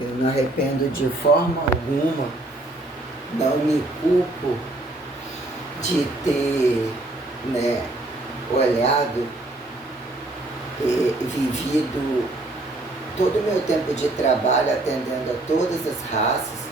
Eu não arrependo de forma alguma, não me culpo de ter, né, olhado e vivido todo o meu tempo de trabalho atendendo a todas as raças,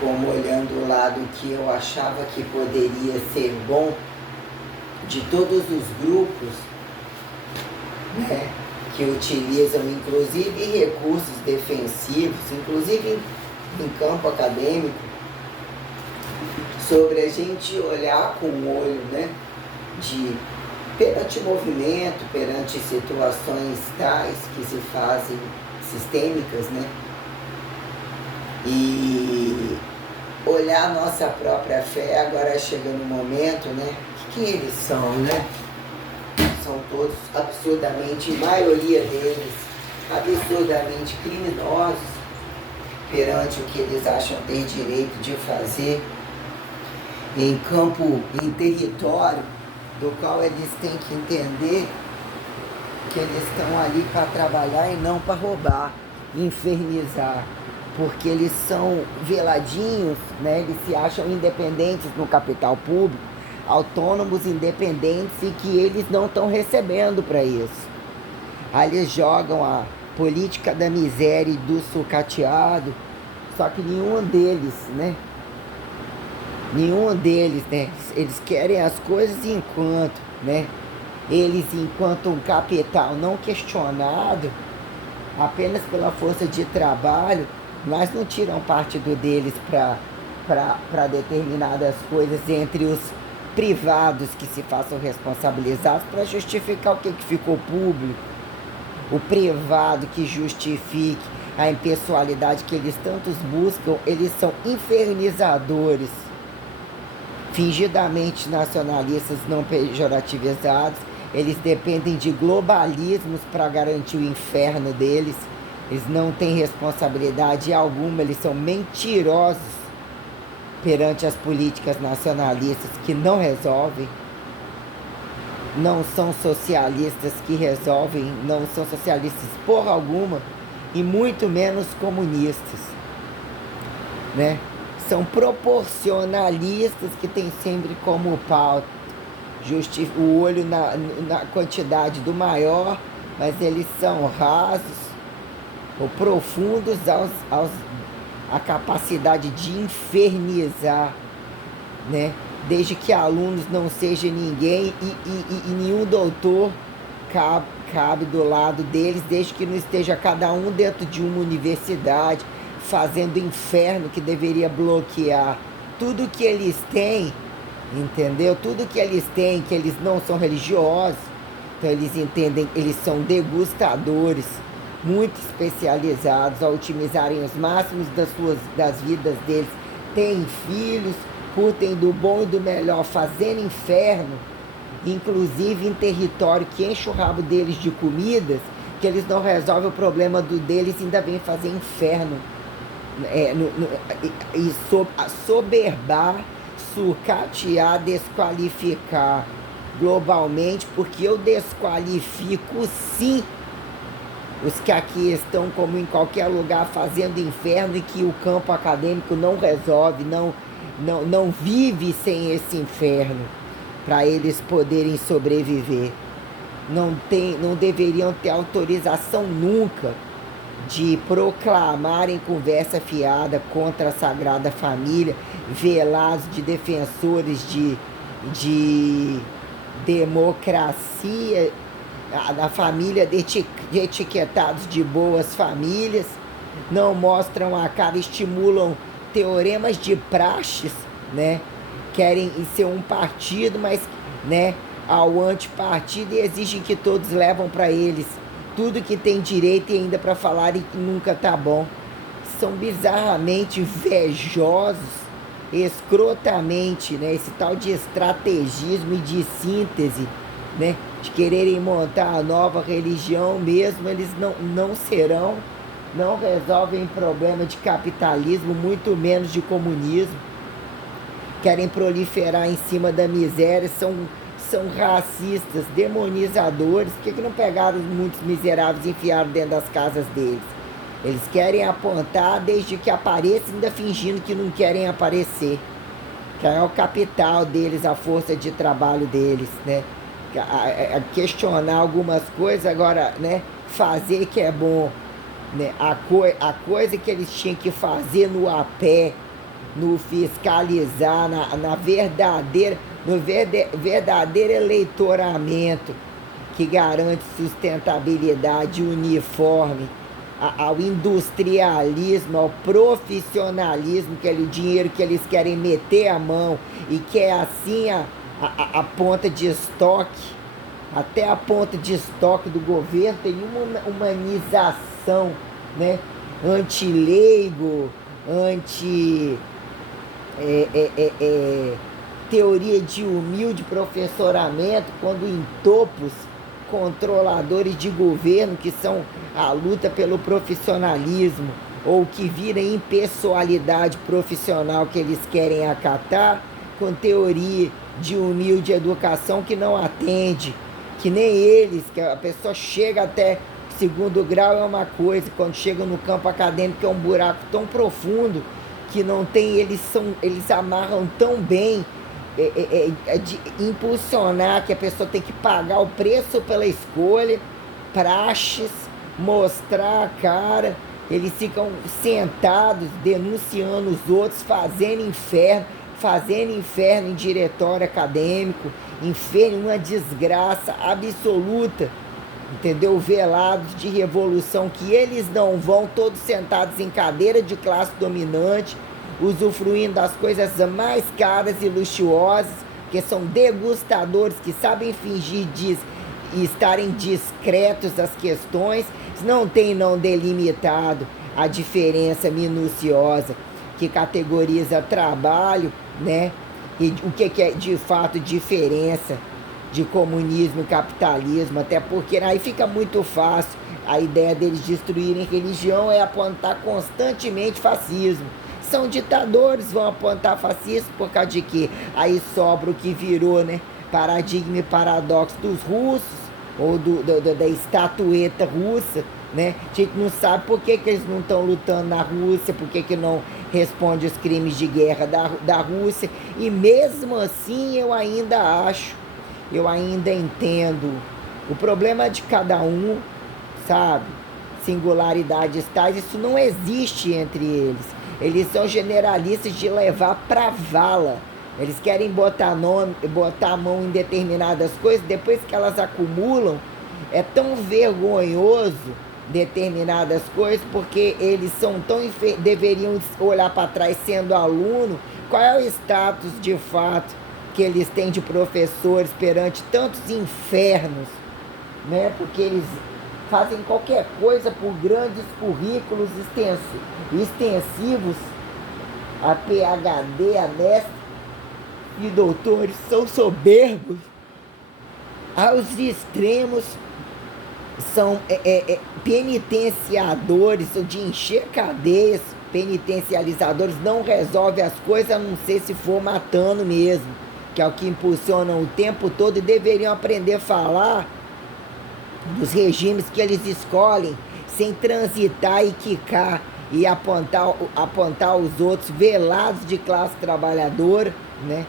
como olhando o lado que eu achava que poderia ser bom de todos os grupos, né, que utilizam inclusive recursos defensivos, inclusive em campo acadêmico, sobre a gente olhar com o olho, né, de perante movimento, perante situações tais que se fazem sistêmicas, né, e olhar a nossa própria fé. Agora chega no momento, né, que eles são, né? São todos absurdamente, a maioria deles, absurdamente criminosos perante o que eles acham ter direito de fazer em campo, em território, do qual eles têm que entender que eles estão ali para trabalhar e não para roubar, infernizar, porque eles são veladinhos, né? Eles se acham independentes no capital público, autônomos, independentes, e que eles não estão recebendo para isso. Aí eles jogam a política da miséria e do sucateado, só que nenhum deles, né? Eles querem as coisas enquanto, né? Eles, enquanto um capital não questionado, apenas pela força de trabalho, mas não tiram partido deles para determinadas coisas entre os privados que se façam responsabilizados para justificar o que ficou público, o privado que justifique a impessoalidade que eles tantos buscam. Eles são infernizadores, fingidamente nacionalistas não pejorativizados. Eles dependem de globalismos para garantir o inferno deles. Eles não têm responsabilidade alguma, eles são mentirosos perante as políticas nacionalistas que não resolvem. Não são socialistas que resolvem, não são socialistas porra alguma, e muito menos comunistas, né? São proporcionalistas que têm sempre como pauta o olho na quantidade do maior, mas eles são rasos ou profundos a capacidade de infernizar, né? Desde que alunos não seja ninguém e nenhum doutor cabe do lado deles, desde que não esteja cada um dentro de uma universidade fazendo inferno que deveria bloquear tudo que eles têm, entendeu? Tudo que eles têm, que eles não são religiosos, então eles entendem, eles são degustadores muito especializados a otimizarem os máximos das vidas deles, têm filhos, curtem do bom e do melhor, fazendo inferno, inclusive em território que enche o rabo deles de comidas, que eles não resolvem o problema deles e ainda vêm fazer inferno, soberbar, sucatear, desqualificar globalmente, porque eu desqualifico sim os que aqui estão, como em qualquer lugar, fazendo inferno, e que o campo acadêmico não resolve, não vive sem esse inferno, para eles poderem sobreviver. Não deveriam ter autorização nunca de proclamarem conversa fiada contra a Sagrada Família, velados de defensores de democracia, da família, de etiquetados de boas famílias, não mostram a cara, estimulam teoremas de praxes, né? Querem ser um partido, mas, né, ao antipartido, e exigem que todos levam para eles tudo que tem direito e ainda para falar e que nunca tá bom. São bizarramente invejosos, escrotamente, né? Esse tal de estrategismo e de síntese, né? De quererem montar a nova religião mesmo, eles não serão, não resolvem problema de capitalismo, muito menos de comunismo. Querem proliferar em cima da miséria, são racistas, demonizadores. Por que não pegaram muitos miseráveis e enfiaram dentro das casas deles? Eles querem apontar desde que apareça, ainda fingindo que não querem aparecer. Que é o capital deles, a força de trabalho deles, né? A questionar algumas coisas, agora, né? Fazer que é bom, né? A coisa que eles tinham que fazer no a pé, no fiscalizar, no verdadeiro eleitoramento que garante sustentabilidade uniforme, ao industrialismo, ao profissionalismo, que é o dinheiro que eles querem meter a mão e que é assim a ponta de estoque, até a ponta de estoque do governo tem uma humanização, né? Anti-leigo, anti teoria de humilde professoramento, quando em topos controladores de governo que são a luta pelo profissionalismo ou que vira impessoalidade profissional que eles querem acatar, com teoria de humilde educação que não atende, que nem eles, que a pessoa chega até segundo grau é uma coisa, quando chega no campo acadêmico é um buraco tão profundo que não tem, eles amarram tão bem de impulsionar que a pessoa tem que pagar o preço pela escolha, praxes, mostrar a cara, eles ficam sentados denunciando os outros, fazendo inferno em diretório acadêmico, inferno, uma desgraça absoluta, entendeu? Velados de revolução que eles não vão, todos sentados em cadeira de classe dominante, usufruindo das coisas mais caras e luxuosas, que são degustadores que sabem fingir e estarem discretos das questões, não tem não delimitado a diferença minuciosa que categoriza trabalho, né? E o que é de fato diferença de comunismo e capitalismo, até porque aí fica muito fácil a ideia deles destruírem religião é apontar constantemente fascismo. São ditadores, vão apontar fascismo por causa de quê? Aí sobra o que virou, né, paradigma e paradoxo dos russos, ou da estatueta russa, né? A gente não sabe por que eles não estão lutando na Rússia, por que não responde os crimes de guerra da Rússia, e mesmo assim eu ainda entendo o problema de cada um, sabe? Singularidades tais, isso não existe entre eles. Eles são generalistas de levar pra vala. Eles querem botar a mão em determinadas coisas, depois que elas acumulam, é tão vergonhoso determinadas coisas, porque eles são deveriam olhar para trás sendo aluno. Qual é o status de fato que eles têm de professores perante tantos infernos, né? Porque eles fazem qualquer coisa por grandes currículos extensivos, a PhD, a mestre e doutores, são soberbos aos extremos, são penitenciadores de encher cadeias, penitencializadores, não resolve as coisas a não ser se for matando mesmo, que é o que impulsionam o tempo todo, e deveriam aprender a falar dos regimes que eles escolhem, sem transitar e quicar e apontar os outros, velados de classe trabalhadora, né?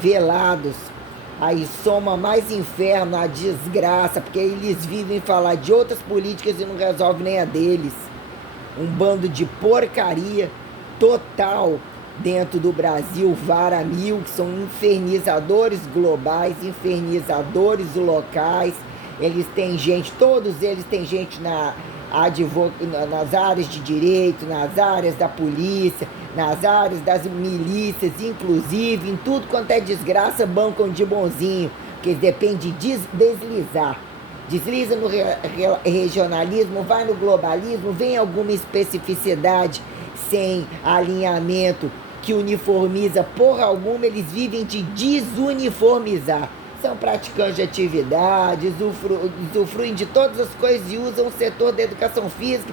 Velados. Aí soma mais inferno, a desgraça, porque eles vivem falar de outras políticas e não resolve nem a deles. Um bando de porcaria total dentro do Brasil, varamil, que são infernizadores globais, infernizadores locais. Eles têm gente, todos eles têm gente nas áreas de direito, nas áreas da polícia, nas áreas das milícias, inclusive, em tudo quanto é desgraça, bancam de bonzinho, porque eles dependem de deslizar. Desliza no regionalismo, vai no globalismo, vem alguma especificidade sem alinhamento que uniformiza porra alguma, eles vivem de desuniformizar. São praticantes de atividades, usufruem de todas as coisas e usam o setor da educação física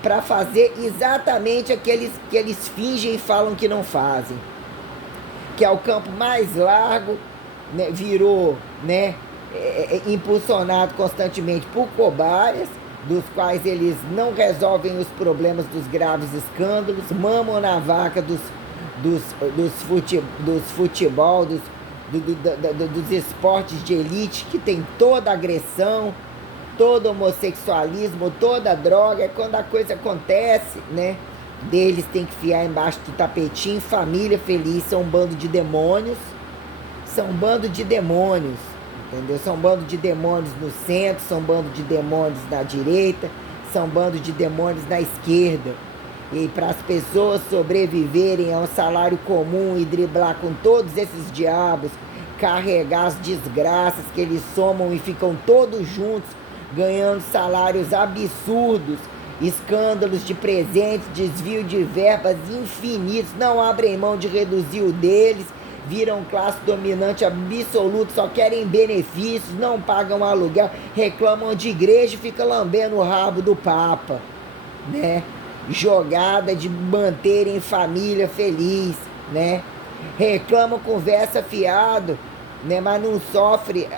para fazer exatamente aqueles que eles fingem e falam que não fazem. Que é o campo mais largo, né, virou, né, impulsionado constantemente por cobaias, dos quais eles não resolvem os problemas dos graves escândalos, mamam na vaca dos futebol, dos esportes de elite, que tem toda agressão, todo homossexualismo, toda droga. Quando a coisa acontece, né, deles tem que fiar embaixo do tapetinho. Família feliz, são um bando de demônios, são um bando de demônios, entendeu? São um bando de demônios no centro, são um bando de demônios na direita, são um bando de demônios na esquerda. E para as pessoas sobreviverem a um salário comum e driblar com todos esses diabos, carregar as desgraças que eles somam e ficam todos juntos, ganhando salários absurdos, escândalos de presentes, desvio de verbas infinitos, não abrem mão de reduzir o deles, viram classe dominante absoluta, só querem benefícios, não pagam aluguel, reclamam de igreja e ficam lambendo o rabo do Papa, né? Jogada de manterem família feliz, né? Reclamam, conversa fiado, né? Mas não sofre,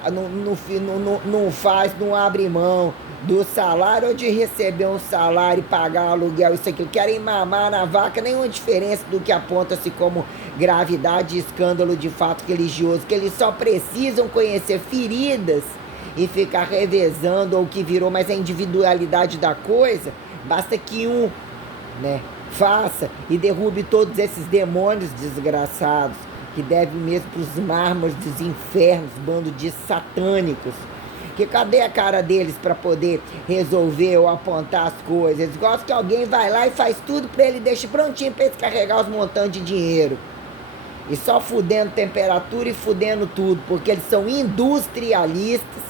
não faz, não abre mão do salário ou de receber um salário e pagar aluguel, isso aqui. Querem mamar na vaca, nenhuma diferença do que aponta-se como gravidade e escândalo de fato religioso, que eles só precisam conhecer feridas e ficar revezando o que virou, mas a individualidade da coisa, basta que um, né, faça e derrube todos esses demônios desgraçados, que devem mesmo para os mármores dos infernos, bando de satânicos. Que cadê a cara deles para poder resolver ou apontar as coisas? Eles gostam que alguém vai lá e faz tudo para ele, deixa prontinho para eles carregar os montantes de dinheiro. E só fudendo temperatura e fudendo tudo, porque eles são industrialistas.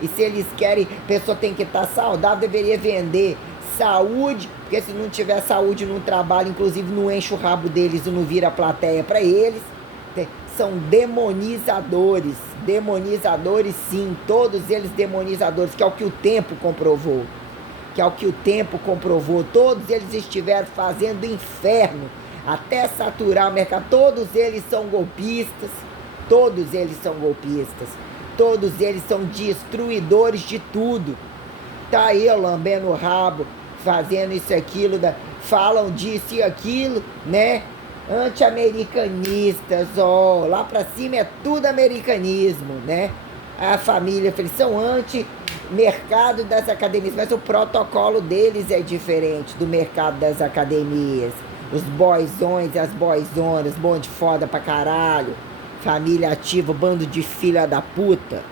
E se eles querem, a pessoa tem que estar saudável, deveria vender saúde, porque se não tiver saúde no trabalho, inclusive não enche o rabo deles e não vira plateia para eles. São demonizadores, demonizadores sim, todos eles demonizadores, que é o que o tempo comprovou, todos eles estiveram fazendo inferno, até saturar o mercado, todos eles são golpistas, todos eles são destruidores de tudo, tá aí lambendo o rabo, fazendo isso e aquilo, falam disso e aquilo, né? Anti-americanistas, ó, lá pra cima é tudo americanismo, né? A família, eles são anti-mercado das academias, mas o protocolo deles é diferente do mercado das academias. Os boyzões e as boyzonas, bom de foda pra caralho, família ativa, bando de filha da puta.